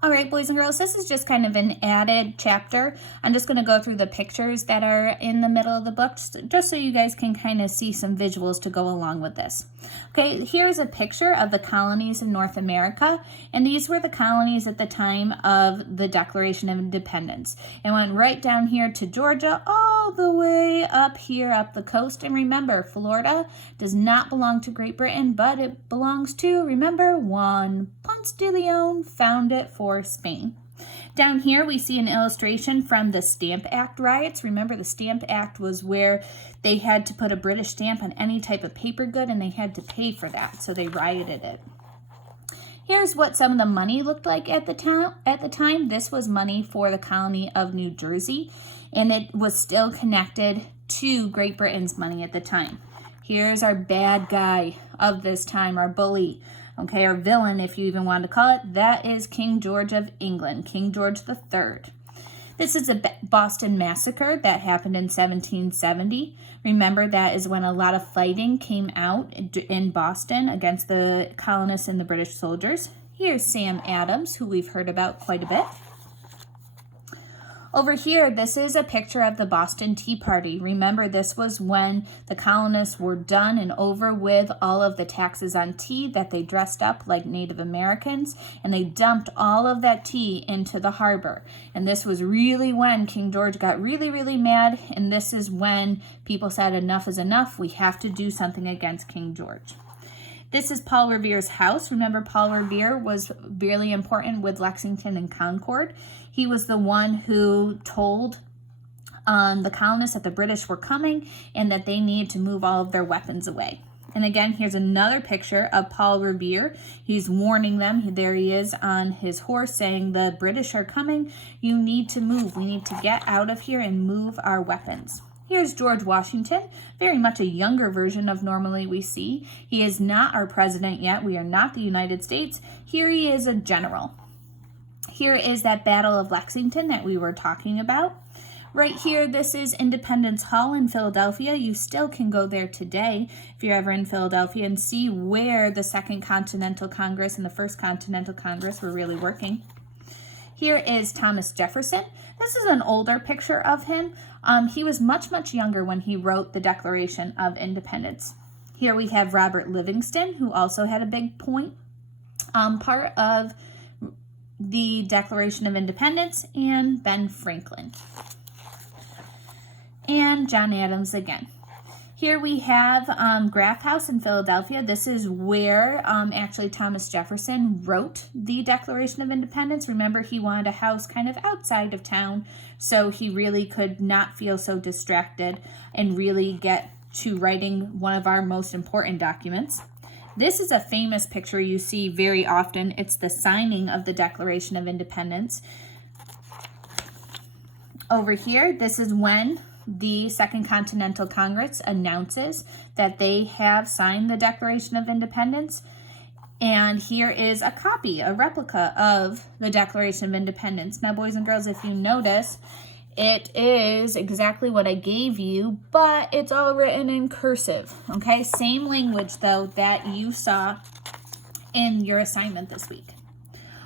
All right, boys and girls, this is just kind of an added chapter. I'm just going to go through the pictures that are in the middle of the book, just so you guys can kind of see some visuals to go along with this. Okay, here's a picture of the colonies in North America, and these were the colonies at the time of the Declaration of Independence. It went right down here to Georgia, all the way up here up the coast. And remember, Florida does not belong to Great Britain, but it belongs to, remember, Juan Ponce de Leon found it for Spain. Down here we see an illustration from the Stamp Act riots. Remember, the Stamp Act was where they had to put a British stamp on any type of paper good, and they had to pay for that, so they rioted it. Here's what some of the money looked like at the time. This was money for the colony of New Jersey, and it was still connected to Great Britain's money at the time. Here's our bad guy of this time, our bully. Okay, our villain, if you even want to call it, that is King George of England, King George III. This is a Boston Massacre that happened in 1770. Remember, that is when a lot of fighting came out in Boston against the colonists and the British soldiers. Here's Sam Adams, who we've heard about quite a bit. Over here, this is a picture of the Boston Tea Party. Remember, this was when the colonists were done and over with all of the taxes on tea, that they dressed up like Native Americans, and they dumped all of that tea into the harbor. And this was really when King George got really, really mad, and this is when people said enough is enough. We have to do something against King George. This is Paul Revere's house. Remember, Paul Revere was really important with Lexington and Concord. He was the one who told the colonists that the British were coming and that they needed to move all of their weapons away. And again, here's another picture of Paul Revere. He's warning them. There he is on his horse saying, the British are coming. You need to move. We need to get out of here and move our weapons. Here's George Washington, very much a younger version of normally we see. He is not our president yet. We are not the United States. Here he is a general. Here is that Battle of Lexington that we were talking about. Right here, this is Independence Hall in Philadelphia. You still can go there today if you're ever in Philadelphia and see where the Second Continental Congress and the First Continental Congress were really working. Here is Thomas Jefferson. This is an older picture of him. He was much, much younger when he wrote the Declaration of Independence. Here we have Robert Livingston, who also had a big part of the Declaration of Independence, and Ben Franklin. And John Adams again. Here we have Graff House in Philadelphia. This is where actually Thomas Jefferson wrote the Declaration of Independence. Remember, he wanted a house kind of outside of town, so he really could not feel so distracted and really get to writing one of our most important documents. This is a famous picture you see very often. It's the signing of the Declaration of Independence. Over here, this is when the Second Continental Congress announces that they have signed the Declaration of Independence. And here is a copy, a replica of the Declaration of Independence. Now, boys and girls, if you notice, it is exactly what I gave you, but it's all written in cursive, okay? Same language, though, that you saw in your assignment this week.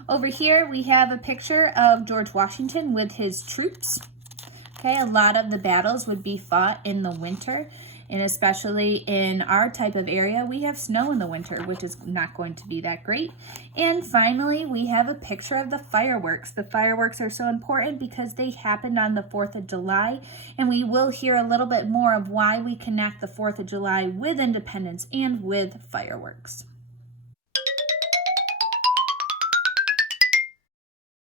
Over here, we have a picture of George Washington with his troops. Okay, a lot of the battles would be fought in the winter, and especially in our type of area, we have snow in the winter, which is not going to be that great. And finally, we have a picture of the fireworks. The fireworks are so important because they happened on the 4th of July, and we will hear a little bit more of why we connect the 4th of July with independence and with fireworks.